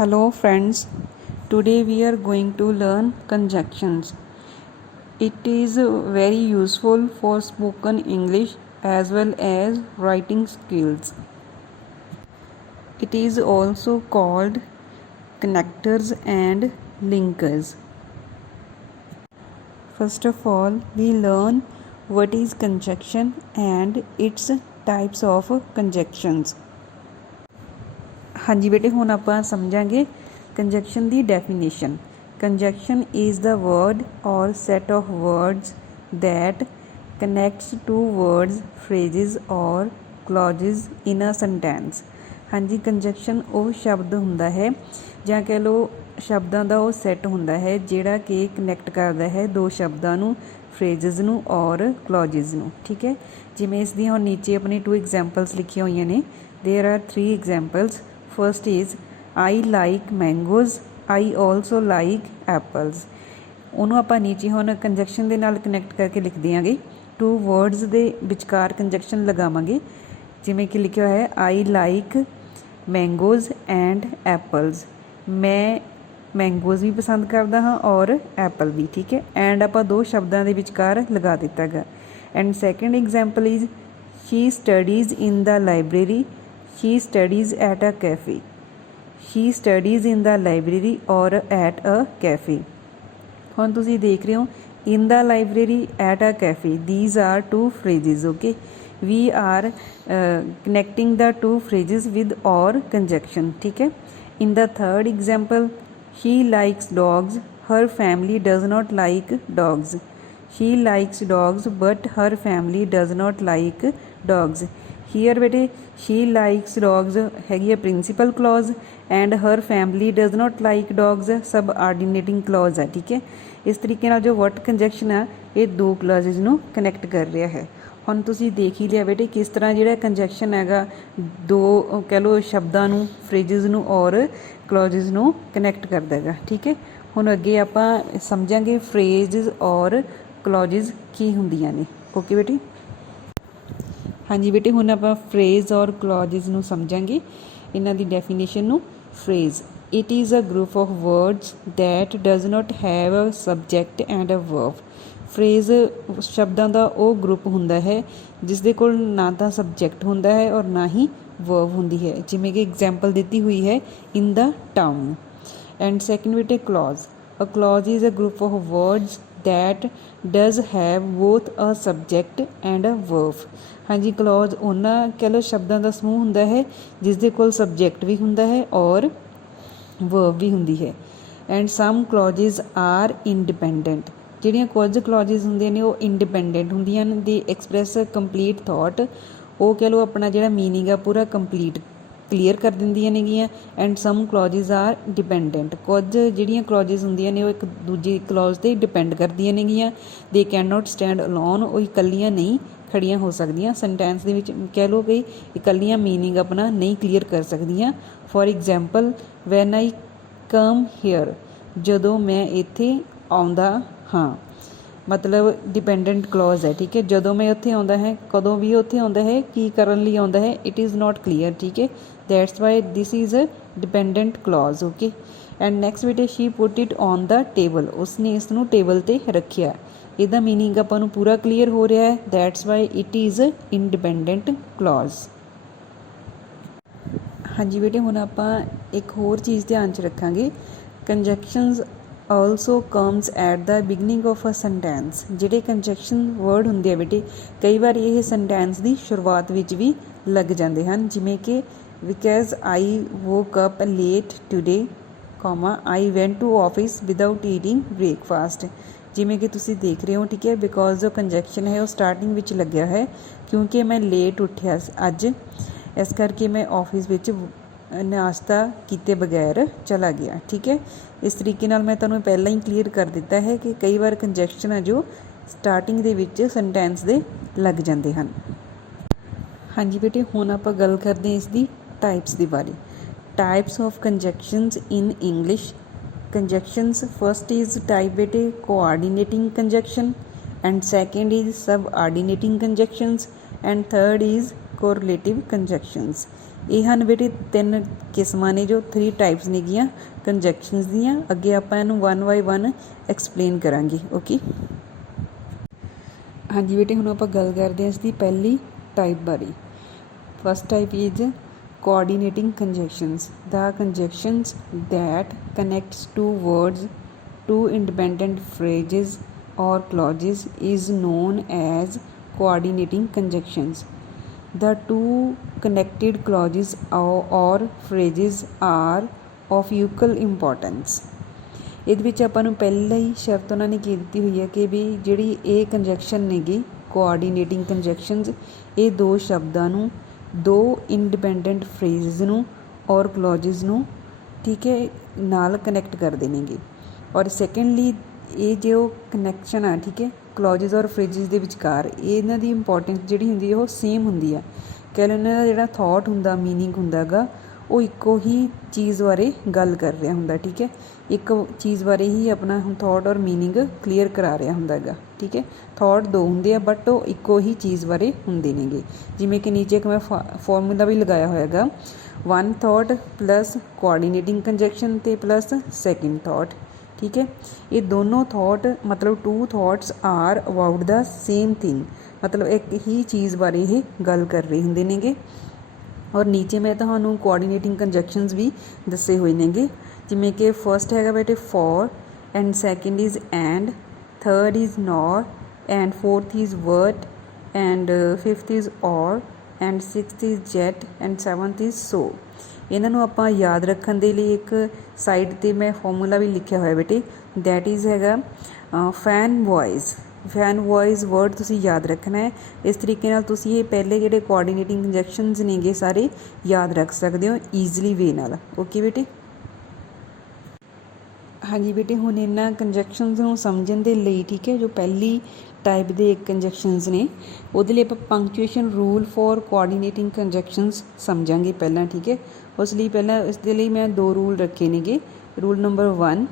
Hello friends, today we are going to learn conjunctions. It is very useful for spoken English as well as writing skills. It is also called connectors and linkers. First of all, we learn what is conjunction and its types of conjunctions. ਹਾਂਜੀ ਬੇਟੇ ਹੁਣ ਆਪਾਂ ਸਮਝਾਂਗੇ conjunction ਦੀ definition. Conjunction is the word or set of words that connects two words phrases or clauses in a sentence. ਹਾਂਜੀ, ਕੰਜੰਕਸ਼ਨ ਉਹ ਸ਼ਬਦ ਹੁੰਦਾ ਹੈ ਜਾਂ ਕਹਿ ਲਓ ਸ਼ਬਦਾਂ ਦਾ ਉਹ ਸੈੱਟ ਹੁੰਦਾ ਹੈ ਜਿਹੜਾ ਕਿ ਕਨੈਕਟ ਕਰਦਾ ਹੈ ਦੋ ਸ਼ਬਦਾਂ ਨੂੰ, ਫਰੇਜ਼ਿਸ ਨੂੰ ਔਰ ਕਲੌਜ਼ਿਸ ਨੂੰ। ਠੀਕ ਹੈ, ਜਿਵੇਂ ਇਸ ਦੀਆਂ ਹੁਣ ਨੀਚੇ ਆਪਣੀ 2 ਐਗਜ਼ਾਮਪਲਸ ਲਿਖੀਆਂ ਹੋਈਆਂ ਨੇ। There are 3 examples. First is I like mangoes, I also like apples। ਉਹਨੂੰ ਆਪਾਂ ਨੀਚੇ ਹੁਣ ਕੰਜੰਕਸ਼ਨ ਦੇ ਨਾਲ ਕਨੈਕਟ ਕਰਕੇ ਲਿਖ ਦਿਆਂਗੇ। 2 ਵਰਡਸ ਦੇ ਵਿਚਕਾਰ ਕੰਜੰਕਸ਼ਨ ਲਗਾਵਾਂਗੇ, ਜਿਵੇਂ ਕਿ ਲਿਖਿਆ ਹੋਇਆ ਹੈ I like mangoes and apples। ਮੈਂ ਮੈਂਗੋਜ਼ ਵੀ ਪਸੰਦ ਕਰਦਾ ਹਾਂ ਔਰ ਐਪਲ ਵੀ। ਠੀਕ ਹੈ, ਐਂਡ ਆਪਾਂ 2 ਸ਼ਬਦਾਂ ਦੇ ਵਿਚਕਾਰ ਲਗਾ ਦਿੱਤਾ ਗਾ। And second example is she studies in the library, she studies at a cafe। she studies in the library or at a cafe। ਹੁਣ ਤੁਸੀਂ ਦੇਖ ਰਹੇ ਹੋ in the library, at a cafe, these are 2 phrases। okay, we are connecting the 2 phrases with or conjunction। ठीक है, in the third example she likes dogs, her family does not like dogs। she likes dogs but her family does not like dogs। here ਬੇਟੇ she likes dogs ਹੈਗੀ ਹੈ principal clause and her family does not like dogs subordinating clause ਹੈ। ਠੀਕ ਹੈ, ਇਸ ਤਰੀਕੇ ਨਾਲ ਜੋ ਵਟ ਕੰਜੰਕਸ਼ਨ ਆ ਇਹ 2 ਕਲੌਜ਼ਿਸ ਨੂੰ ਕਨੈਕਟ ਕਰ ਰਿਹਾ ਹੈ। ਹੁਣ ਤੁਸੀਂ ਦੇਖ ਹੀ ਲਿਆ ਬੇਟੇ ਕਿਸ ਤਰ੍ਹਾਂ ਜਿਹੜਾ ਕੰਜੰਕਸ਼ਨ ਹੈਗਾ 2 ਕਹਿ ਲਓ ਸ਼ਬਦਾਂ ਨੂੰ, ਫਰੇਜ਼ਿਸ ਨੂੰ ਔਰ ਕਲੌਜ਼ਿਸ ਨੂੰ ਕਨੈਕਟ ਕਰਦਾ ਹੈਗਾ। ਠੀਕ ਹੈ, ਹੁਣ ਅੱਗੇ ਆਪਾਂ ਸਮਝਾਂਗੇ ਫਰੇਜ਼ਿਸ ਔਰ ਕਲੌਜ਼ਿਸ ਕੀ ਹੁੰਦੀਆਂ ਨੇ। ਓਕੇ ਬੇਟੇ। ਹਾਂਜੀ ਬੇਟੇ, ਹੁਣ ਆਪਾਂ ਫਰੇਜ਼ ਔਰ ਕਲੌਜ਼ਿਸ ਨੂੰ ਸਮਝਾਂਗੇ, ਇਹਨਾਂ ਦੀ ਡੈਫੀਨੇਸ਼ਨ ਨੂੰ। Phrase it is a group of words that does not have a subject and a verb. Phrase ਸ਼ਬਦਾਂ ਦਾ ਉਹ ਗਰੁੱਪ ਹੁੰਦਾ ਹੈ ਜਿਸ ਦੇ ਕੋਲ ਨਾ ਤਾਂ ਸਬਜੈਕਟ ਹੁੰਦਾ ਹੈ ਔਰ ਨਾ ਹੀ ਵਰਬ ਹੁੰਦੀ ਹੈ, ਜਿਵੇਂ ਕਿ ਐਗਜ਼ਾਮਪਲ ਦਿੱਤੀ ਹੋਈ ਹੈ in the town. And second ਬੇਟੇ clause. A clause is a group of words that does have both a subject and a verb। ਹਾਂਜੀ, ਕਲੌਜ਼ ਉਹਨਾਂ ਕਹਿ ਲਓ ਸ਼ਬਦਾਂ ਦਾ ਸਮੂਹ ਹੁੰਦਾ ਹੈ ਜਿਸ ਦੇ ਕੋਲ ਸਬਜੈਕਟ ਵੀ ਹੁੰਦਾ ਹੈ ਔਰ ਵਰਬ ਵੀ ਹੁੰਦੀ ਹੈ। And some clauses are independent. ਜਿਹੜੀਆਂ ਕੁਝ ਕਲੌਜ਼ਿਸ ਹੁੰਦੀਆਂ ਨੇ ਉਹ ਇੰਡੀਪੈਂਡੈਂਟ ਹੁੰਦੀਆਂ ਨੇ। ਦੇ ਐਕਸਪ੍ਰੈਸ ਕੰਪਲੀਟ ਥੋਟ, ਉਹ ਕਹਿ ਲਓ ਆਪਣਾ ਜਿਹੜਾ ਮੀਨਿੰਗ ਆ ਪੂਰਾ ਕੰਪਲੀਟ ਕਲੀਅਰ ਕਰ ਦਿੰਦੀਆਂ ਨੇਗੀਆਂ। And some clauses are dependent. ਕੁਝ ਜਿਹੜੀਆਂ ਕਲੌਜ਼ਿਸ ਹੁੰਦੀਆਂ ਨੇ ਉਹ ਇੱਕ ਦੂਜੀ ਕਲੌਜ਼ 'ਤੇ ਡਿਪੈਂਡ ਕਰਦੀਆਂ ਨੇਗੀਆਂ। They can not stand alone, ਉਹ ਇਕੱਲੀਆਂ ਨਹੀਂ ਖੜੀਆਂ ਹੋ ਸਕਦੀਆਂ ਸੈਂਟੈਂਸ ਦੇ ਵਿੱਚ, ਕਹਿ ਲਓ ਕਿ ਇਕੱਲੀਆਂ ਮੀਨਿੰਗ ਆਪਣਾ ਨਹੀਂ ਕਲੀਅਰ ਕਰ ਸਕਦੀਆਂ। For example when I come here, ਜਦੋਂ ਮੈਂ ਇੱਥੇ ਆਉਂਦਾ ਹਾਂ, ਮਤਲਬ ਡਿਪੈਂਡੈਂਟ ਕਲੌਜ਼ ਹੈ। ਠੀਕ ਹੈ, ਜਦੋਂ ਮੈਂ ਉੱਥੇ ਆਉਂਦਾ ਹੈ, ਕਦੋਂ ਵੀ ਉੱਥੇ ਆਉਂਦਾ ਹੈ, ਕੀ ਕਰਨ ਲਈ ਆਉਂਦਾ ਹੈ, ਇਟ ਇਜ਼ ਨਾਟ ਕਲੀਅਰ। ਠੀਕ ਹੈ, that's why this is a dependent clause. Okay, and next ਬੇਟੇ she put it on the table, ਉਸਨੇ ਇਸ ਨੂੰ ਟੇਬਲ 'ਤੇ ਰੱਖਿਆ। ਇਹਦਾ ਮੀਨਿੰਗ ਆਪਾਂ ਨੂੰ ਪੂਰਾ ਕਲੀਅਰ ਹੋ ਰਿਹਾ ਹੈ, that's why it is independent clause. ਹਾਂਜੀ ਬੇਟੇ, ਹੁਣ ਆਪਾਂ ਇੱਕ ਹੋਰ ਚੀਜ਼ ਧਿਆਨ 'ਚ ਰੱਖਾਂਗੇ। Conjunctions also comes at the beginning of a sentence. ਜਿਹੜੇ ਕੰਜੰਕਸ਼ਨ ਵਰਡ ਹੁੰਦੇ ਆ ਬੇਟੇ, ਕਈ ਵਾਰ ਇਹ ਸੈਂਟੈਂਸ ਦੀ ਸ਼ੁਰੂਆਤ ਵਿੱਚ ਵੀ ਲੱਗ ਜਾਂਦੇ ਹਨ, ਜਿਵੇਂ ਕਿ because I woke up late today, I went to office without eating breakfast. ਜਿਵੇਂ ਕਿ ਤੁਸੀਂ ਦੇਖ ਰਹੇ ਹੋ, ਠੀਕ ਹੈ, ਬਿਕੋਜ਼ ਜੋ ਕੰਜੰਕਸ਼ਨ ਹੈ ਉਹ ਸਟਾਰਟਿੰਗ ਵਿੱਚ ਲੱਗਿਆ ਹੈ, ਕਿਉਂਕਿ ਮੈਂ ਲੇਟ ਉੱਠਿਆ ਅੱਜ, ਇਸ ਕਰਕੇ ਮੈਂ ਆਫਿਸ ਵਿੱਚ ਨਾਸ਼ਤਾ ਕੀਤੇ ਬਗੈਰ ਚਲਾ ਗਿਆ। ਠੀਕ ਹੈ, ਇਸ ਤਰੀਕੇ ਨਾਲ ਮੈਂ ਤੁਹਾਨੂੰ ਪਹਿਲਾਂ ਹੀ ਕਲੀਅਰ ਕਰ ਦਿੱਤਾ ਹੈ ਕਿ ਕਈ ਵਾਰ ਕੰਜੰਕਸ਼ਨ ਹੈ ਜੋ ਸਟਾਰਟਿੰਗ ਦੇ ਵਿੱਚ ਸੈਂਟੈਂਸ ਦੇ ਲੱਗ ਜਾਂਦੇ ਹਨ। ਹਾਂਜੀ ਬੇਟੇ, ਹੁਣ ਆਪਾਂ ਗੱਲ ਕਰਦੇ ਹਾਂ ਇਸ ਦੀ ਟਾਈਪਸ ਦੇ ਬਾਰੇ। Types of conjunctions in English. Conjunctions first is type ਬੇਟੇ coordinating conjunction, and second is subordinating conjunctions, and third is correlative conjunctions. ਇਹ ਹਨ ਬੇਟੇ 3 ਕਿਸਮਾਂ ਨੇ ਜੋ 3 ਟਾਈਪਸ ਨੇਗੀਆਂ ਕੰਜੈਕਸ਼ਨਸ ਦੀਆਂ। ਅੱਗੇ ਆਪਾਂ ਇਹਨੂੰ 1 ਬਾਈ 1 ਐਕਸਪਲੇਨ ਕਰਾਂਗੇ। ਓਕੇ ਹਾਂਜੀ ਬੇਟੇ, ਹੁਣ ਆਪਾਂ ਗੱਲ ਕਰਦੇ ਹਾਂ ਇਸ ਦੀ ਪਹਿਲੀ ਟਾਈਪ ਬਾਰੇ। First type is coordinating conjunctions. The conjunctions that connects two words, two independent phrases or clauses is known as coordinating conjunctions. The two connected clauses or phrases are of equal importance. ਇਹਦੇ ਵਿੱਚ ਆਪਾਂ ਨੂੰ ਪਹਿਲਾਂ ਹੀ ਸ਼ਰਤ ਉਹਨਾਂ ਨੇ ਕੀ ਦਿੱਤੀ ਹੋਈ ਹੈ ਕਿ ਵੀ ਜਿਹੜੀ ਇਹ ਕੰਜੈਕਸ਼ਨ ਨੇਗੀ ਕੋਆਰਡੀਨੇਟਿੰਗ ਕੰਜੈਕਸ਼ਨਸ, ਇਹ ਦੋ ਸ਼ਬਦਾਂ ਨੂੰ, ਦੋ ਇੰਡੀਪੈਂਡੈਂਟ ਫਰੇਜ਼ਸ ਨੂੰ ਔਰ ਕਲੌਜਸ ਨੂੰ ਠੀਕ ਹੈ ਨਾਲ ਕਨੈਕਟ ਕਰਦੇ ਨੇਗੇ। ਔਰ ਸੈਕਿੰਡਲੀ ਇਹ ਜੋ ਕਨੈਕਸ਼ਨ ਆ ਠੀਕ ਹੈ ਕਲੌਜਸ ਔਰ ਫਰੇਜ਼ਸ ਦੇ ਵਿਚਕਾਰ, ਇਹਨਾਂ ਦੀ ਇੰਪੋਰਟੈਂਸ ਜਿਹੜੀ ਹੁੰਦੀ ਹੈ ਉਹ ਸੇਮ ਹੁੰਦੀ ਆ। ਕਹਿ ਲਓ ਇਹਨਾਂ ਦਾ ਜਿਹੜਾ ਥੋਟ ਹੁੰਦਾ, ਮੀਨਿੰਗ ਹੁੰਦਾ ਗਾ, ਉਹ ਇੱਕੋ ਹੀ ਚੀਜ਼ ਬਾਰੇ ਗੱਲ ਕਰ ਰਿਹਾ ਹੁੰਦਾ ਠੀਕ ਹੈ, ਇੱਕ ਚੀਜ਼ ਬਾਰੇ ਹੀ ਆਪਣਾ ਥੋਟ ਔਰ ਮੀਨਿੰਗ ਕਲੀਅਰ ਕਰਾ ਰਿਹਾ ਹੁੰਦਾ ਹੈਗਾ ਠੀਕ ਹੈ। ਥੋਟ ਦੋ ਹੁੰਦੇ ਆ ਬਟ ਉਹ ਇੱਕੋ ਹੀ ਚੀਜ਼ ਬਾਰੇ ਹੁੰਦੇ ਨੇਗੇ। ਜਿਵੇਂ ਕਿ ਨੀਚੇ ਇੱਕ ਮੈਂ ਫਾਰਮੂਲਾ ਵੀ ਲਗਾਇਆ ਹੋਇਆ ਹੈਗਾ, 1 ਥੋਟ ਪਲੱਸ ਕੋਆਰਡੀਨੇਟਿੰਗ ਕੰਜੈਕਸ਼ਨ ਅਤੇ ਪਲੱਸ ਸੈਕਿੰਡ ਥੋਟ ਠੀਕ ਹੈ। ਇਹ ਦੋਨੋਂ ਥੋਟ ਮਤਲਬ 2 thoughts are about the same thing, ਮਤਲਬ ਇੱਕ ਹੀ ਚੀਜ਼ ਬਾਰੇ ਇਹ ਗੱਲ ਕਰ ਰਹੇ ਹੁੰਦੇ ਨੇਗੇ। ਔਰ ਨੀਚੇ ਮੈਂ ਤੁਹਾਨੂੰ ਕੋਆਰਡੀਨੇਟਿੰਗ ਕੰਜੈਕਸ਼ਨਸ ਵੀ ਦੱਸੇ ਹੋਏ ਨੇਗੇ, ਜਿਵੇਂ ਕਿ ਫਸਟ ਹੈਗਾ ਬੇਟੇ for and second is and, third is nor and fourth is but and fifth is or and sixth is yet and seventh is so. ਇਹਨਾਂ ਨੂੰ ਆਪਾਂ ਯਾਦ ਰੱਖਣ ਦੇ ਲਈ ਇੱਕ ਸਾਈਡ 'ਤੇ ਮੈਂ ਫਾਰਮੂਲਾ ਵੀ ਲਿਖਿਆ ਹੋਇਆ ਬੇਟੇ, ਦੈਟ ਇਜ਼ ਹੈਗਾ FANBOYS. FANBOYS word ਤੁਸੀਂ ਯਾਦ ਰੱਖਣਾ ਹੈ। ਇਸ ਤਰੀਕੇ ਨਾਲ ਤੁਸੀਂ ਇਹ ਪਹਿਲੇ ਜਿਹੜੇ ਕੋਆਰਡੀਨੇਟਿੰਗ ਕੰਜੈਕਸ਼ਨਸ ਨੇਗੇ ਸਾਰੇ ਯਾਦ ਰੱਖ ਸਕਦੇ ਹੋ ਈਜ਼ਲੀ ਵੇ ਨਾਲ। ਓਕੇ ਬੇਟੇ ਹਾਂਜੀ ਬੇਟੇ, ਹੁਣ ਇਹਨਾਂ ਕੰਜੈਕਸ਼ਨਸ ਨੂੰ ਸਮਝਣ ਦੇ ਲਈ ਠੀਕ ਹੈ ਜੋ ਪਹਿਲੀ ਟਾਈਪ ਦੇ ਕੰਜੈਕਸ਼ਨਸ ਨੇ ਉਹਦੇ ਲਈ ਆਪਾਂ ਪੰਕਚੁਏਸ਼ਨ ਰੂਲ ਫॉर ਕੋਆਰਡੀਨੇਟਿੰਗ ਕੰਜੈਕਸ਼ਨਸ ਸਮਝਾਂਗੇ ਪਹਿਲਾਂ ਠੀਕ ਹੈ। ਉਸ ਲਈ ਪਹਿਲਾਂ ਇਸ ਦੇ ਲਈ ਮੈਂ 2 ਰੂਲ ਰੱਖੇ ਨੇਗੇ। Rule number 1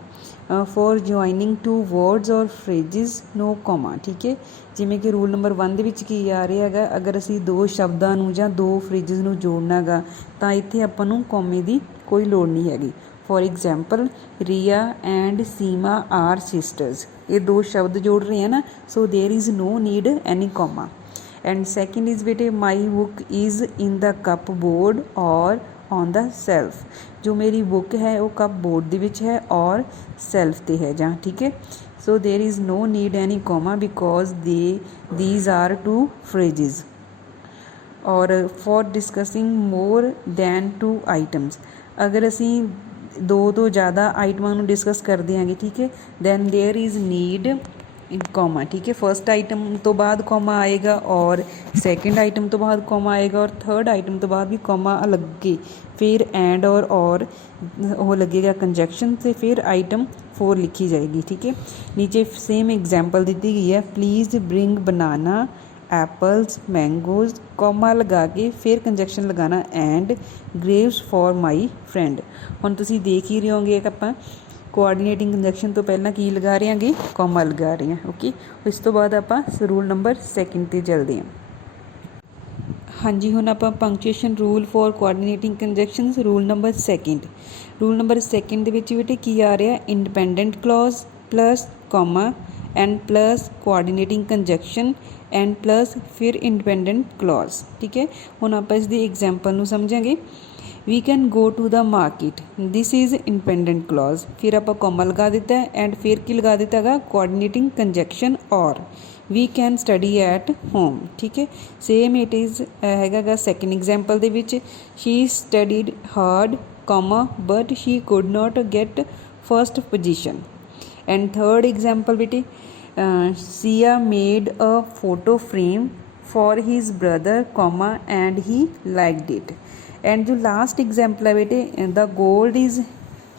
for joining 2 words ਔਰ ਫਰੇਜ਼ਸ ਨੋ ਕੋਮਾ ਠੀਕ ਹੈ। ਜਿਵੇਂ ਕਿ ਰੂਲ ਨੰਬਰ 1 ਦੇ ਵਿੱਚ ਕੀ ਆ ਰਿਹਾ ਹੈਗਾ, ਅਗਰ ਅਸੀਂ 2 ਸ਼ਬਦਾਂ ਨੂੰ ਜਾਂ 2 ਫਰੇਜ਼ਸ ਨੂੰ ਜੋੜਨਾ ਗਾ ਤਾਂ ਇੱਥੇ ਆਪਾਂ ਨੂੰ ਕੋਮੇ ਦੀ ਕੋਈ ਲੋੜ ਨਹੀਂ ਹੈਗੀ। For example Riya and Seema are sisters, ये 2 शब्द जोड़ रहे हैं ना, so there is no need any comma. And second is बेटे my book is in the cupboard or on the shelf, जो मेरी बुक है वो कप बोर्ड ਦੇ ਵਿੱਚ है और सैल्फ ਤੇ है ਜਾਂ ठीक है। So there is no need any comma because these are 2 phrases। और for discussing more than 2 items, अगर ਅਸੀਂ 2 ਤੋਂ ਜ਼ਿਆਦਾ ਆਈਟਮਾਂ ਨੂੰ ਡਿਸਕਸ ਕਰਦੇ ਆਂਗੇ ਠੀਕ ਹੈ, then there is need in comma ਠੀਕ ਹੈ। ਫਸਟ ਆਈਟਮ ਤੋਂ ਬਾਅਦ ਕੋਮਾ ਆਏਗਾ ਔਰ ਸੈਕਿੰਡ ਆਈਟਮ ਤੋਂ ਬਾਅਦ ਕੋਮਾ ਆਏਗਾ ਔਰ ਥਰਡ ਆਈਟਮ ਤੋਂ ਬਾਅਦ ਵੀ ਕੋਮਾ ਲੱਗੇ, ਫਿਰ ਐਂਡ ਔਰ ਉਹ ਲੱਗੇਗਾ ਕੰਜੈਕਸ਼ਨ ਅਤੇ ਫਿਰ ਆਈਟਮ 4 ਲਿਖੀ ਜਾਏਗੀ ਠੀਕ ਹੈ। ਨੀਚੇ ਸੇਮ ਐਗਜ਼ਾਮਪਲ ਦਿੱਤੀ ਗਈ ਹੈ, please bring banana apples mangoes, comma ਲਗਾ ਕੇ ਫਿਰ ਕੰਜੈਕਸ਼ਨ ਲਗਾਉਣਾ and grapes for my friend. ਹੁਣ ਤੁਸੀਂ ਦੇਖ ਹੀ ਰਹੇ ਹੋਗੇ ਕਿ ਆਪਾਂ ਕੋਆਰਡੀਨੇਟਿੰਗ ਕੰਜੈਕਸ਼ਨ ਤੋਂ ਪਹਿਲਾਂ ਕੀ ਲਗਾ ਰਹੇ ਹਾਂਗੇ, ਕੋਮਾ ਲਗਾ ਰਹੇ ਹਾਂ। ਓਕੇ, ਇਸ ਤੋਂ ਬਾਅਦ ਆਪਾਂ ਰੂਲ ਨੰਬਰ 2 'ਤੇ ਚੱਲਦੇ ਹਾਂ। ਹਾਂਜੀ, ਹੁਣ ਆਪਾਂ punctuation rule for coordinating conjunctions rule number 2। Rule number 2 ਦੇ ਵਿੱਚ ਬੇਟੇ ਕੀ ਆ ਰਿਹਾ, independent clause plus comma and plus coordinating conjunction and plus ਫਿਰ ਇੰਡੀਪੈਂਡੈਂਟ ਕਲੌਜ਼ ਠੀਕ ਹੈ। ਹੁਣ ਆਪਾਂ ਇਸ ਦੀ ਐਗਜ਼ਾਮਪਲ ਨੂੰ ਸਮਝਾਂਗੇ। We can go to the market, this is independent clause, ਫਿਰ ਆਪਾਂ ਕੋਮਾ ਲਗਾ ਦਿੱਤਾ ਐਂਡ ਫਿਰ ਕੀ ਲਗਾ ਦਿੱਤਾ ਹੈਗਾ coordinating conjunction or we can study at home ਠੀਕ ਹੈ। ਸੇਮ ਇਟ ਇਜ਼ ਹੈਗਾ ਗਾ ਸੈਕਿੰਡ ਐਗਜ਼ਾਮਪਲ ਦੇ ਵਿੱਚ, she studied hard comma but she could not get first position. And third example ਬੇਟੇ Sia made a photo frame for his brother, comma and he liked it। And जो last example है बेटे, the gold is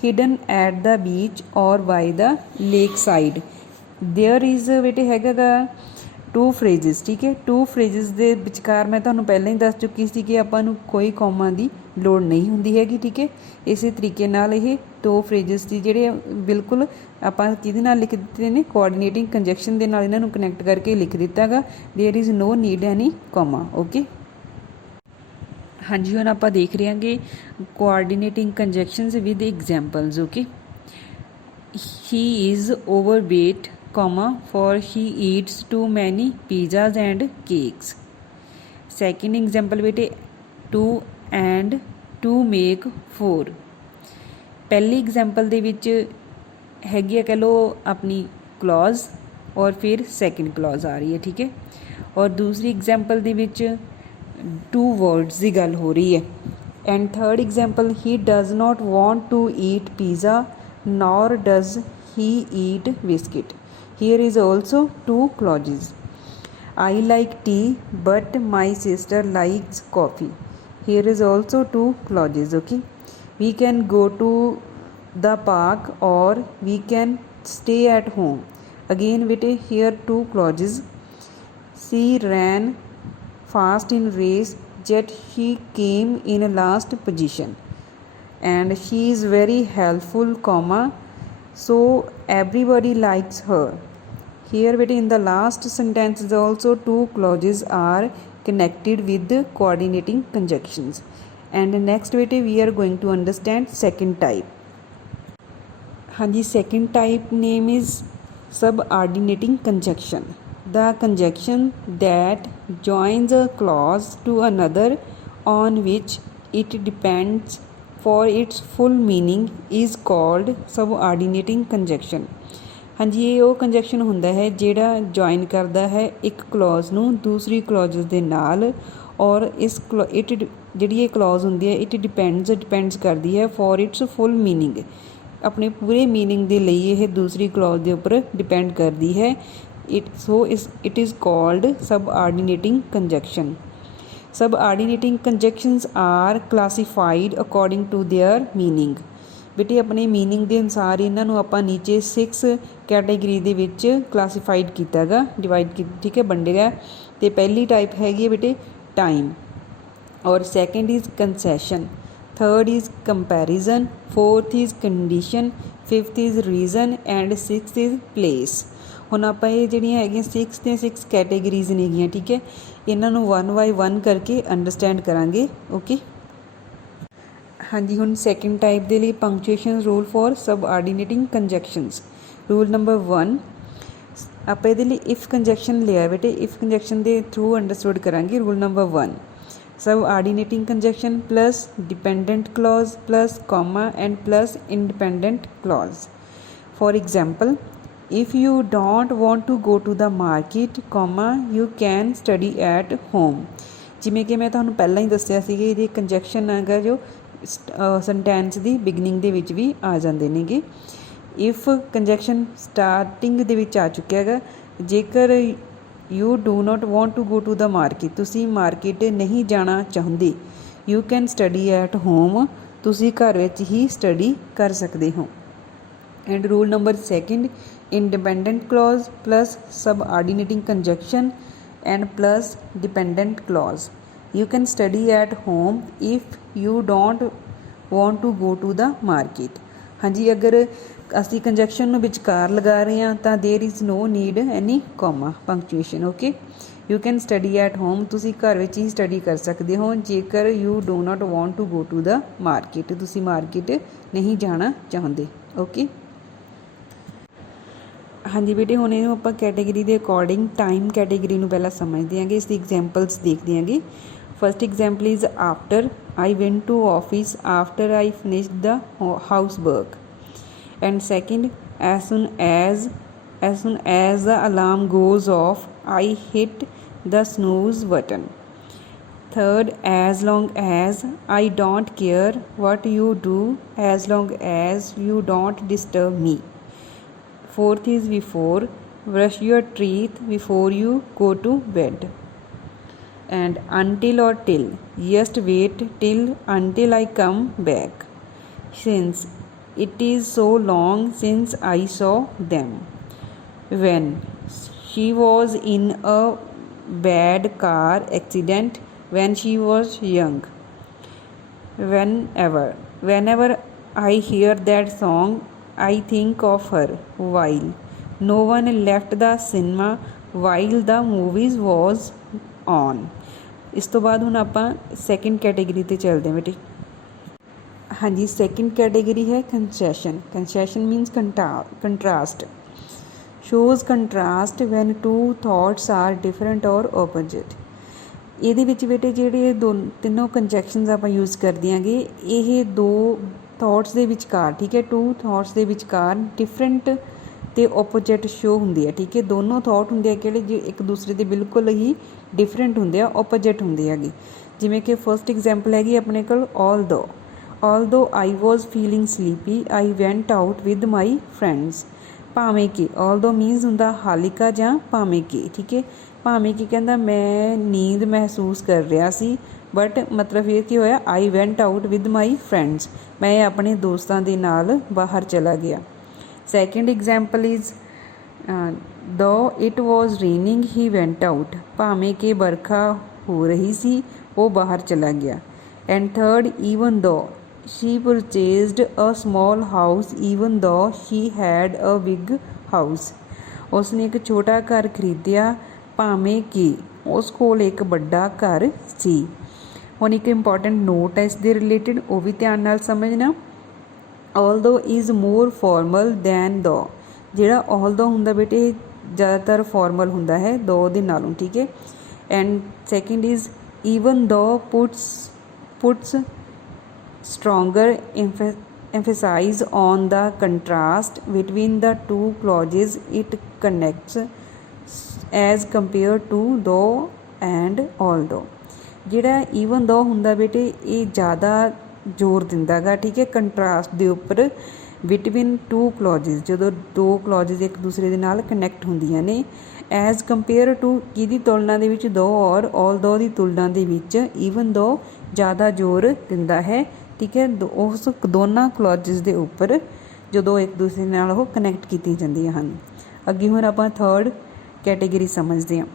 hidden at the beach or by the lake side। there is बेटे हैगा गा 2 phrases ठीक है। 2 phrases ਦੇ ਵਿਚਕਾਰ ਮੈਂ ਤੁਹਾਨੂੰ ਪਹਿਲਾਂ ਹੀ ਦੱਸ ਚੁੱਕੀ ਸੀ ਕਿ ਆਪਾਂ ਨੂੰ ਕੋਈ ਕੋਮਾ ਦੀ ਲੋੜ ਨਹੀਂ ਹੁੰਦੀ ਹੈਗੀ ਠੀਕ ਹੈ। ਇਸੇ ਤਰੀਕੇ ਨਾਲ ਇਹ 2 phrases ਦੀ ਜਿਹੜੇ ਬਿਲਕੁਲ ਆਪਾਂ ਕਿਹਦੇ ਨਾਲ ਲਿਖ ਦਿੱਤੇ ਨੇ, ਕੋਆਰਡੀਨੇਟਿੰਗ ਕੰਜੈਕਸ਼ਨ ਦੇ ਨਾਲ ਇਹਨਾਂ ਨੂੰ ਕਨੈਕਟ ਕਰਕੇ ਲਿਖ ਦਿੱਤਾ ਗਾ, there is no need any comma. Okay हाँ जी, हुण आपां देख रहे हांगे coordinating conjunctions with examples. Okay, he is overweight, for he eats too many pizzas and cakes। Second example बेटे 2 and 2 make 4। पहली एग्जाम्पल दे विच हैगी है कह लो अपनी क्लॉज और फिर सैकेंड क्लॉज आ रही है, ठीक है। और दूसरी एग्जाम्पल दे विच 2 वर्ड्स की गल हो रही है। And third example he does not want to eat pizza nor does he eat biscuit. Here is also 2 clauses. I like tea but my sister likes coffee. Here is also 2 clauses. Okay, we can go to the park or we can stay at home. Again with here 2 clauses. She ran fast in race yet she came in last position, and she is very helpful, so everybody likes her. Here beta in the last sentence also 2 clauses are connected with the coordinating conjunctions. And next beta we are going to understand second type. हाँ जी, second type name is subordinating conjunction. The conjunction that joins a clause to another on which it depends for its full meaning is called subordinating conjunction। हाँ जी, ये वो conjunction ਹੁੰਦਾ है ਜਿਹੜਾ join ਕਰਦਾ ਹੈ ਇੱਕ ਕਲੌਜ਼ ਨੂੰ ਦੂਸਰੀ ਕਲੌਜ਼ਸ ਦੇ ਨਾਲ, ਔਰ ਇਸ ਇਟ ਜਿਹੜੀ ਇਹ ਕਲੌਜ਼ ਹੁੰਦੀ ਹੈ ਇਟ ਡਿਪੈਂਡਸ ਕਰਦੀ ਹੈ ਫॉर ਇਟਸ ਫੁੱਲ ਮੀਨਿੰਗ, ਆਪਣੇ ਪੂਰੇ ਮੀਨਿੰਗ ਦੇ ਲਈ ਇਹ ਦੂਸਰੀ ਕਲੌਜ਼ ਦੇ ਉੱਪਰ ਡਿਪੈਂਡ ਕਰਦੀ ਹੈ। It is called subordinating conjunction. Subordinating conjunctions are classified according to their meaning. बेटे अपने मीनिंग के अनुसार इन्हों आप नीचे 6 कैटेगरी के विच क्लासीफाइड किया गा, डिवाइड की, ठीक है, वंडे गया। तो पहली टाइप हैगी है बेटे टाइम, और second is concession, third is comparison, fourth is condition, fifth is reason and sixth is place. हुण आप जिहड़ियां हैगियां 6 कैटेगरीज नेगियां, ठीक है, इन्हों 1 by 1 करके अंडरस्टैंड करांगे। ओके, हाँ जी, हुण सैकेंड टाइप के लिए punctuation rule for subordinating conjunctions. Rule number 1 आप ये इफ कंजक्शन लिया बेटे, इफ कंजक्शन के थ्रू अंडरस्टूड करांगे। Rule number 1 subordinating conjunction plus dependent clause plus comma and plus independent clause. For example if you don't want to go to the market, you can study at home. जिमें कि मैं तुहानूं पहलां ही दस्सिया सी कि ये conjunction है जो sentence की beginning दे विच भी आ जाते नेगे। इफ कंजक्शन स्टार्टिंग दे विच आ चुकिया है, जेकर you do not want to go to the market, तुसी मार्केट नहीं जाना चाहते, you can study at home, तुसी घर विच ही स्टडी कर सकते हो। And rule number second independent clause plus subordinating conjunction and plus dependent clause. You can study at home if you don't want to go to the market। हाँ जी, अगर असी कंजक्शन नूं विचकार लगा रहे हैं तो there is no need any comma punctuation. Okay, you can study at home, तुसी घर विच ही स्टडी कर सकते हो। जेकर you do not want to go to the market, तुसी मार्केट नहीं जाना चाहते। ओके, हाँ जी बेटे, हुण इहनूं आपां कैटेगरी के अकॉर्डिंग टाइम कैटेगरी नूं पहलां समझदे आंगे, इसदी एग्जाम्पल्स देखदे आंगे। First example is after I went to office after I finished the house work. And second as soon as the alarm goes off I hit the snooze button। Third, as long as I don't care what you do as long as you don't disturb me। Fourth is before, brush your teeth before you go to bed। And until or till, just wait till until I come back, since it is so long since I saw them। When she was in a bad car accident when she was young। Whenever I hear that song I think of her while no one left the cinema while the movies was on। इस तो बाद हुण आपां second category ते चलदे हैं बेटे। हाँ जी, सैकेंड कैटेगरी है concession. Concession means contrast, shows contrast when two thoughts are different और ओपोजिट। ਇਹਦੇ ਵਿੱਚ ਬੇਟੇ ਜਿਹੜੇ ਤਿੰਨੋਂ ਕੰਜੈਕਸ਼ਨਸ ਆਪਾਂ ਯੂਜ਼ ਕਰਦੇ ਆਂਗੇ, ਇਹ ਦੋ ਥੋਟਸ ਦੇ ਵਿਚਕਾਰ, ਠੀਕ ਹੈ, ਟੂ ਥੋਟਸ ਦੇ ਵਿਚਕਾਰ ਡਿਫਰੈਂਟ ਅਤੇ ਓਪੋਜਿਟ ਸ਼ੋ ਹੁੰਦੇ ਆ, ਠੀਕ ਹੈ। ਦੋਨੋਂ ਥੋਟ ਹੁੰਦੇ ਆ ਕਿਹੜੇ ਜੇ ਇੱਕ ਦੂਸਰੇ ਦੇ ਬਿਲਕੁਲ ਹੀ ਡਿਫਰੈਂਟ ਹੁੰਦੇ ਆ, ਓਪੋਜਿਟ ਹੁੰਦੇ ਹੈਗੇ। ਜਿਵੇਂ ਕਿ ਫਸਟ ਐਗਜ਼ਾਮਪਲ ਹੈਗੀ ਆਪਣੇ ਕੋਲ although I was feeling sleepy I went out with my friends। ਭਾਵੇਂ ਕਿ although ਮੀਨਸ ਹੁੰਦਾ ਹਾਲਿਕਾ ਜਾਂ ਭਾਵੇਂ ਕਿ, ਠੀਕ ਹੈ। ਭਾਵੇਂ ਕਿ ਕਹਿੰਦਾ ਮੈਂ ਨੀਂਦ ਮਹਿਸੂਸ ਕਰ ਰਿਹਾ ਸੀ, ਬਟ ਮਤਲਬ ਇਹ ਕੀ ਹੋਇਆ, I went out with my friends, ਮੈਂ ਆਪਣੇ ਦੋਸਤਾਂ ਦੇ ਨਾਲ ਬਾਹਰ ਚਲਾ ਗਿਆ। Second example is though it was raining he went out. ਭਾਵੇਂ ਕਿ ਵਰਖਾ ਹੋ ਰਹੀ ਸੀ, ਉਹ ਬਾਹਰ ਚਲਾ ਗਿਆ। ਐਂਡ ਥਰਡ, ਈਵਨ ਦੋ she purchased a small house even though she had a big house। ਉਸਨੇ ਇੱਕ ਛੋਟਾ ਘਰ ਖਰੀਦਿਆ ਭਾਵੇਂ ਕਿ ਉਸ ਕੋਲ ਇੱਕ ਵੱਡਾ ਘਰ ਸੀ। ਹੁਣ ਇੱਕ ਇੰਪੋਰਟੈਂਟ ਨੋਟ ਹੈ ਇਸ ਦੇ ਰਿਲੇਟਿਡ, ਉਹ ਵੀ ਧਿਆਨ ਨਾਲ ਸਮਝਣਾ। although is more formal than though। ਜਿਹੜਾ although ਹੁੰਦਾ ਬੇਟੇ ਜ਼ਿਆਦਾਤਰ ਫਾਰਮਲ ਹੁੰਦਾ ਹੈ ਦੋ ਦੇ ਨਾਲੋਂ, ਠੀਕ ਹੈ। And second is even though puts stronger emphasis on the contrast between the two clauses it connects as compared to though and although। ਜਿਹੜਾ even though ਹੁੰਦਾ ਬੇਟੇ ਇਹ ਜ਼ਿਆਦਾ ਜ਼ੋਰ ਦਿੰਦਾ ਗਾ, ਠੀਕ ਹੈ, ਕੰਟਰਾਸਟ ਦੇ ਉੱਪਰ ਬਿਟਵੀਨ ਟੂ ਕਲੌਜਿਸ, ਜਦੋਂ ਦੋ ਕਲੌਜਿਸ ਇੱਕ ਦੂਸਰੇ ਦੇ ਨਾਲ ਕਨੈਕਟ ਹੁੰਦੀਆਂ ਨੇ। ਐਜ਼ ਕੰਪੇਅਰ ਟੂ ਕਿਹਦੀ ਤੁਲਨਾ ਦੇ ਵਿੱਚ, ਦੋ ਔਰ although ਦੀ ਤੁਲਨਾ ਦੇ ਵਿੱਚ even though ਜ਼ਿਆਦਾ ਜ਼ੋਰ ਦਿੰਦਾ ਹੈ, ਠੀਕ ਹੈ, ਉਸ ਦੋਨਾਂ ਕਲੌਜਿਸ ਦੇ ਉੱਪਰ ਜਦੋਂ ਇੱਕ ਦੂਸਰੇ ਨਾਲ ਉਹ ਕਨੈਕਟ ਕੀਤੀਆਂ ਜਾਂਦੀਆਂ ਹਨ। ਅੱਗੇ ਹੁਣ ਆਪਾਂ ਥਰਡ ਕੈਟੇਗਰੀ ਸਮਝਦੇ ਹਾਂ।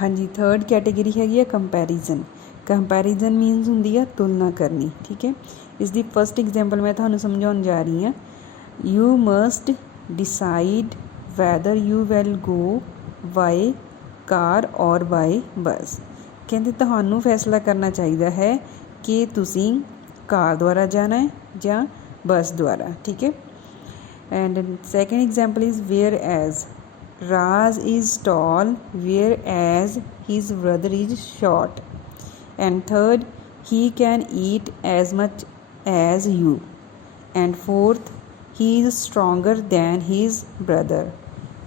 ਹਾਂਜੀ, ਥਰਡ ਕੈਟੇਗਰੀ ਹੈਗੀ ਆ ਕੰਪੈਰੀਜ਼ਨ। ਕੰਪੈਰੀਜ਼ਨ ਮੀਨਸ ਹੁੰਦੀ ਆ ਤੁਲਨਾ ਕਰਨੀ, ਠੀਕ ਹੈ। ਇਸ ਦੀ ਫਸਟ ਐਗਜ਼ਾਮਪਲ ਮੈਂ ਤੁਹਾਨੂੰ ਸਮਝਾਉਣ ਜਾ ਰਹੀ ਹਾਂ। You must decide weather you will go by car ਔਰ ਬਾਏ ਬੱਸ। ਕਹਿੰਦੇ ਤੁਹਾਨੂੰ ਫੈਸਲਾ ਕਰਨਾ ਚਾਹੀਦਾ ਹੈ ਕਿ ਤੁਸੀਂ ਕਾਰ ਦੁਆਰਾ ਜਾਣਾ ਹੈ ਜਾਂ ਬੱਸ ਦੁਆਰਾ, ਠੀਕ ਹੈ। And second example is whereas Raj is tall whereas his brother is short. And third, he can eat as much as you। and fourth, he is stronger than his brother।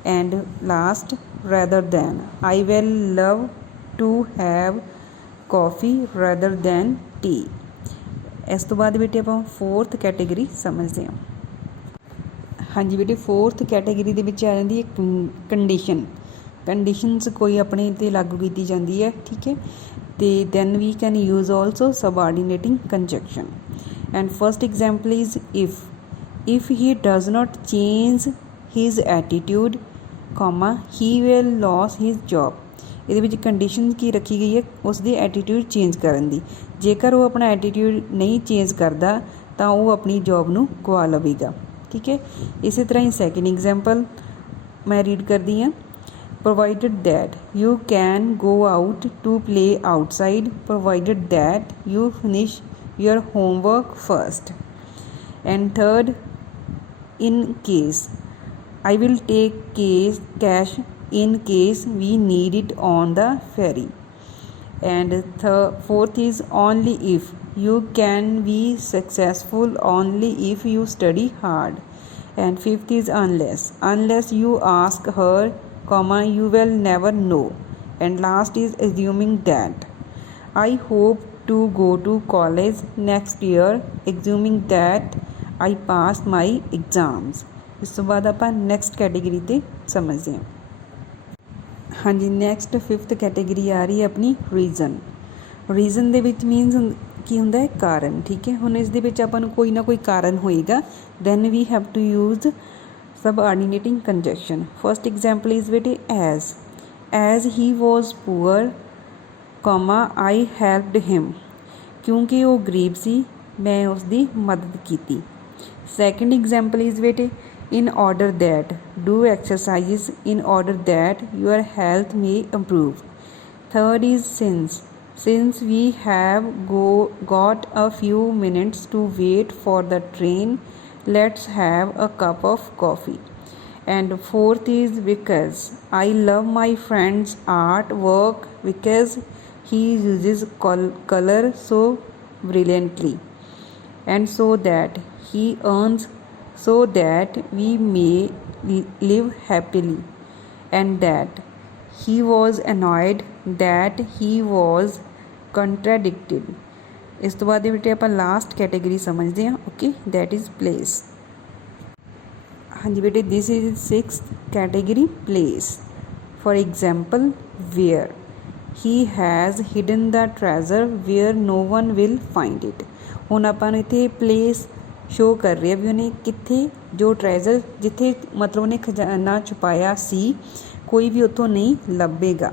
and last, rather than, I will love to have coffee rather than tea। ਇਸ ਤੋਂ ਬਾਅਦ ਬੇਟੇ ਆਪਾਂ fourth category ਸਮਝਦੇ ਹਾਂ। ਹਾਂਜੀ ਬੇਟੇ, fourth category ਦੇ ਵਿੱਚ ਆ ਜਾਂਦੀ ਹੈ ਕੰਡੀਸ਼ਨ। ਕੰਡੀਸ਼ਨਸ ਕੋਈ ਆਪਣੇ 'ਤੇ ਲਾਗੂ ਕੀਤੀ ਜਾਂਦੀ ਹੈ, ਠੀਕ ਹੈ। ਤੇ then we can use also subordinating conjunction। and first example is if he does not change his attitude comma he will lose his job। ਇਹਦੇ ਵਿੱਚ ਕੰਡੀਸ਼ਨ ਕੀ ਰੱਖੀ ਗਈ ਹੈ, ਉਸ ਦੀ ਐਟੀਟਿਊਡ ਚੇਂਜ ਕਰਨ ਦੀ। ਜੇਕਰ ਉਹ ਆਪਣਾ ਐਟੀਟਿਊਡ ਨਹੀਂ ਚੇਂਜ ਕਰਦਾ ਤਾਂ ਉਹ ਆਪਣੀ ਜੋਬ ਨੂੰ ਗਵਾ ਲਵੇਗਾ, ਠੀਕ ਹੈ। ਇਸੇ ਤਰ੍ਹਾਂ ਹੀ ਸੈਕਿੰਡ ਐਗਜ਼ਾਮਪਲ ਮੈਂ ਰੀਡ ਕਰਦੀ ਹਾਂ। provided that you can go out to play outside provided that you finish your homework first। and third, in case I will take cash in case we need it on the ferry। and fourth is only if you can be successful only if you study hard। and fifth is unless you ask her comma you will never know। and last is assuming that I hope to go to college next year assuming that I passed my exams। ਇਸ ਤੋਂ ਬਾਅਦ ਆਪਾਂ next category 'ਤੇ ਸਮਝਦੇ ਹਾਂ। ਹਾਂਜੀ, next fifth category ਆ ਰਹੀ ਹੈ ਆਪਣੀ ਰੀਜ਼ਨ। ਰੀਜ਼ਨ ਦੇ ਵਿੱਚ ਮੀਨਸ ਕੀ ਹੁੰਦਾ ਹੈ, ਕਾਰਨ, ਠੀਕ ਹੈ। ਹੁਣ ਇਸ ਦੇ ਵਿੱਚ ਆਪਾਂ ਨੂੰ ਕੋਈ ਨਾ ਕੋਈ ਕਾਰਨ ਹੋਏਗਾ, then we have to use subordinating conjunction। first example is bete as he was poor comma I helped him। ਕਿਉਂਕਿ ਉਹ ਗਰੀਬ ਸੀ ਮੈਂ ਉਸ ਦੀ ਮਦਦ ਕੀਤੀ। second example is bete in order that do exercises in order that your health may improve। Third is since. Since we have got a few minutes to wait for the train, let's have a cup of coffee. And fourth is because. I love my friend's artwork because he uses color so brilliantly, and so that he earns so that we may live happily, and that he was annoyed that he was contradicted. ਇਸ ਤੋਂ ਬਾਅਦ ਦੇ ਬੇਟੇ ਆਪਾਂ last category ਸਮਝਦੇ ਹਾਂ okay that is place. ਹਾਂਜੀ ਬੇਟੇ this is 6th category place. For example where he has hidden the treasure where no one will find it. ਹੁਣ ਆਪਾਂ ਨੂੰ ਇੱਥੇ ਪਲੇਸ ਸ਼ੋ ਕਰ ਰਿਹਾ ਵੀ ਉਹਨੇ ਕਿੱਥੇ ਜੋ ਟਰੈਜ਼ਰ ਜਿੱਥੇ ਮਤਲਬ ਉਹਨੇ ਖਜ਼ਾਨਾ ਛੁਪਾਇਆ ਸੀ ਕੋਈ ਵੀ ਉੱਥੋਂ ਨਹੀਂ ਲੱਭੇਗਾ।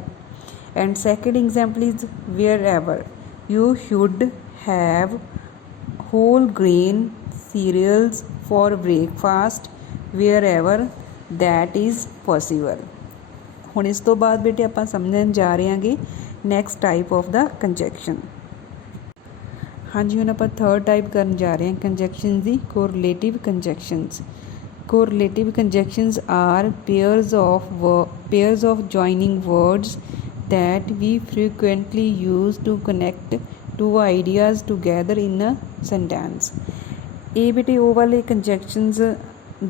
And second example is wherever you should have whole grain cereals for breakfast wherever that is possible। ਹੁਣ ਇਸ ਤੋਂ ਬਾਅਦ ਬੇਟੇ ਆਪਾਂ ਸਮਝਣ ਜਾ ਰਹੇ ਹਾਂਗੇ next type of the conjunction. ਹਾਂਜੀ ਹੁਣ ਆਪਾਂ ਥਰਡ ਟਾਈਪ ਕਰਨ ਜਾ ਰਹੇ ਹਾਂ ਕੰਜੈਕਸ਼ਨ ਦੀ correlative conjunctions. Correlative conjunctions are pairs of joining words that we frequently use to connect two ideas together in a sentence। ਇਹ ਬੇਟੇ ਉਹ ਵਾਲੇ ਕੰਜੈਕਸ਼ਨਸ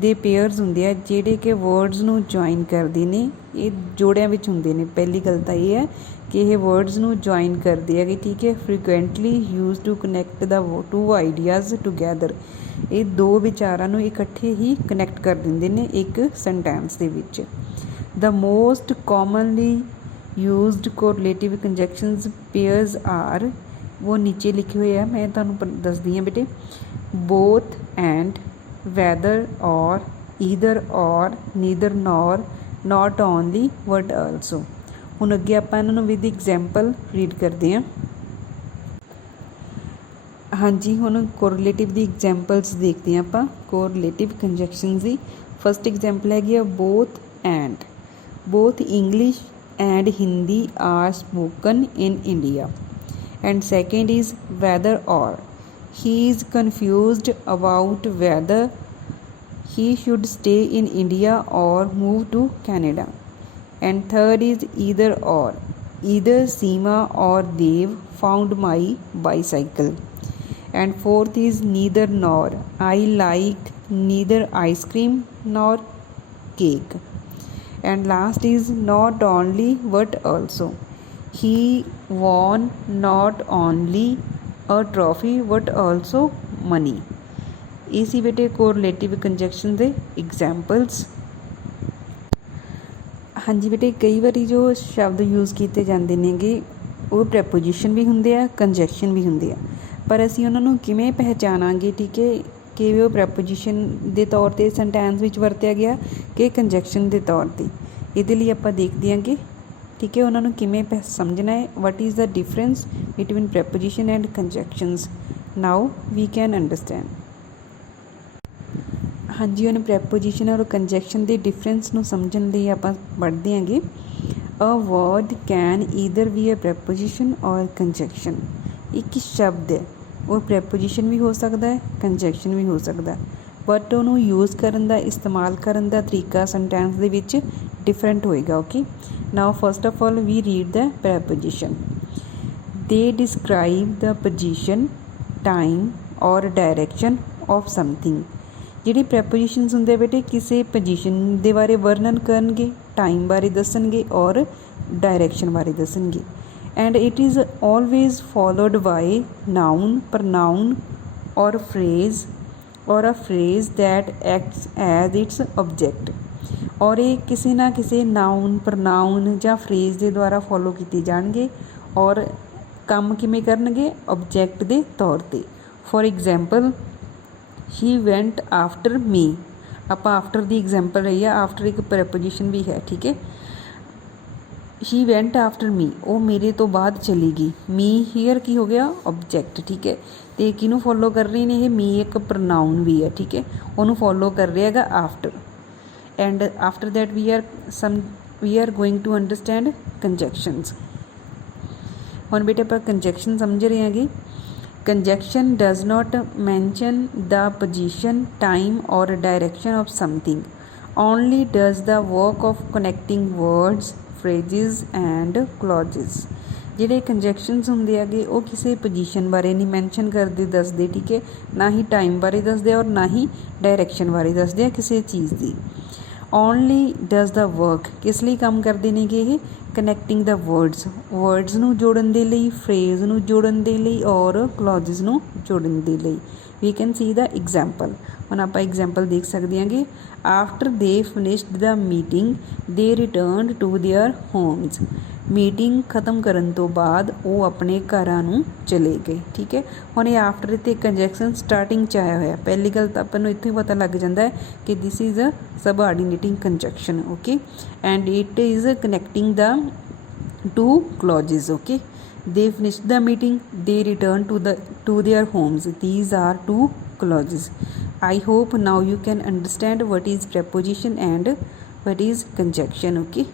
ਦੇ ਪੇਅਰਸ ਹੁੰਦੇ ਆ ਜਿਹੜੇ ਕਿ ਵਰਡਸ ਨੂੰ ਜੁਆਇਨ ਕਰਦੇ ਨੇ। ਇਹ ਜੋੜਿਆਂ ਵਿੱਚ ਹੁੰਦੇ ਨੇ। ਪਹਿਲੀ ਗੱਲ ਤਾਂ ਇਹ ਹੈ ਕਿ ਇਹ ਵਰਡਸ ਨੂੰ ਜੁਆਇਨ ਕਰਦੇ ਹੈਗੇ ਠੀਕ ਹੈ। Frequently use to connect the two ideas together. ਇਹ ਦੋ ਵਿਚਾਰਾਂ ਨੂੰ ਇਕੱਠੇ ਹੀ ਕਨੈਕਟ ਕਰ ਦਿੰਦੇ ਨੇ ਇੱਕ ਸੈਂਟੈਂਸ ਦੇ ਵਿੱਚ। The most commonly used correlative conjunctions pairs are वो नीचे लिखे हुए हैं मैं तुहानूं दस दी हाँ बेटे बोथ एंड वैदर और ईदर और neither nor not only but also. हुण अगे आपां इन्हां नूं विद एग्जाम्पल रीड करते हैं। हाँ जी हुण कोरिलेटिव दी एग्जाम्पल्स देखते हैं आपां कोरिलेटिव कंजैक्शनस दी। फस्ट एग्जाम्पल हैगी both and. Both English and Hindi are spoken in India। And second is whether or। He is confused about whether he should stay in India or move to Canada। And third is either or। Either Seema or Dev found my bicycle। And fourth is neither nor। I like neither ice cream nor cake। And last is not only but also। He won not only a trophy but also money। इसी बेटे correlative कंजैक्शन दे examples. हाँ जी बेटे कई बारी जो शब्द use किए जाते नेगे वो प्रैपोजिशन भी होंगे आ कंजैक्शन भी होंगे आ पर असी उन्होंने किवें पहचानांगे ठीक है कि वो प्रैपोजिशन के तौर पर सेंटेंस में वरत्या गया कि कंजैक्शन के तौर पर। ये लिए आप देखते हैं कि ठीक है उन्होंने किमें समझना है what is the difference between preposition and conjunctions. Now we can understand. हाँ जी उन्हें प्रैपोजिशन और कंजैक्शन के डिफरेंस नूं समझण लई आपां पढ़ते हैं कि a word can either be a preposition or conjunction. एक शब्द है वो प्रैपोजिशन भी हो सकता है कंजैक्शन भी हो सकता है बट उन्होंने यूज़ करन दा इस्तेमाल करन दा तरीका सेंटेंस दे विच डिफरेंट होएगा okay. Now first of all we read the preposition. They describe the position time or direction of something. जिहड़ी प्रैपोजिशनस हुंदे बेटे किसी पोजीशन दे बारे वर्णन करनगे टाइम बारे दसणगे और डायरैक्शन बारे दसणगे। And it is always followed by noun pronoun or phrase or a phrase that acts as its object. और ये किसी ना किसी नाउन प्रनाउन या फ्रेज के द्वारा फॉलो किए जाएंगे और काम किमें करनगे ऑब्जैक्ट के तौर पर। For example he went after me. आप आफ्टर की एग्जाम्पल रही है आफ्टर एक प्रैपोजिशन भी है ठीक है। शी वेंट आफ्टर मी वो मेरे तो बाद चली गई। मी हीयर की हो गया ऑब्जैक्ट ठीक है। तो किनू फॉलो कर रहे हैं ये मी एक प्रनाउन भी है ठीक है उन्होंने फॉलो कर रहा है after. And after that we are going to understand conjunctions. हुण बेटे आपां कंजैक्शन समझ रहे हैं। Conjunction does not mention the position time or direction of something, only does the work of connecting words phrases and clauses. ਜਿਹੜੇ conjunctions ਹੁੰਦੇ ਹੈਗੇ ਉਹ ਕਿਸੇ ਪੋਜੀਸ਼ਨ ਬਾਰੇ ਨਹੀਂ ਮੈਂਸ਼ਨ ਕਰਦੇ ਦੱਸਦੇ, ਠੀਕ ਹੈ, ਨਾ ਹੀ ਟਾਈਮ ਬਾਰੇ ਦੱਸਦੇ ਔਰ ਨਾ ਹੀ ਡਾਇਰੈਕਸ਼ਨ ਬਾਰੇ ਦੱਸਦੇ ਆ ਕਿਸੇ ਚੀਜ਼ ਦੀ। ਓਨਲੀ ਡਜ਼ ਦਾ ਵਰਕ, ਕਿਸ ਲਈ ਕੰਮ ਕਰਦੇ ਨੇਗੇ ਇਹ, ਕਨੈਕਟਿੰਗ ਦਾ ਵਰਡਸ ਨੂੰ ਜੋੜਨ ਦੇ ਲਈ, ਫਰੇਜ਼ ਨੂੰ ਜੋੜਨ ਦੇ ਲਈ ਔਰ ਕਲੌਜ਼ਸ ਨੂੰ ਜੋੜਨ ਦੇ ਲਈ। We can see the example. ਹੁਣ ਆਪਾਂ ਐਗਜ਼ਾਮਪਲ ਦੇਖ ਸਕਦੇ ਹਾਂਗੇ। After they finished the meeting they returned to their homes. Meeting ਖਤਮ ਕਰਨ ਤੋਂ ਬਾਅਦ ਉਹ ਆਪਣੇ ਘਰਾਂ ਨੂੰ ਚਲੇ ਗਏ, ਠੀਕ ਹੈ। ਹੁਣ ਇਹ ਆਫਟਰ ਤੇ ਕੰਜੈਕਸ਼ਨ ਸਟਾਰਟਿੰਗ 'ਚ ਆਇਆ ਹੋਇਆ। ਪਹਿਲੀ ਗੱਲ ਤਾਂ ਆਪਾਂ ਨੂੰ ਇੱਥੋਂ ਹੀ ਪਤਾ ਲੱਗ ਜਾਂਦਾ ਹੈ ਕਿ this is a subordinating conjunction, okay, and it is connecting the two clauses, okay. They finished the meeting, they returned to their homes. These are two clauses. I hope now you can understand what is preposition and what is conjunction, okay.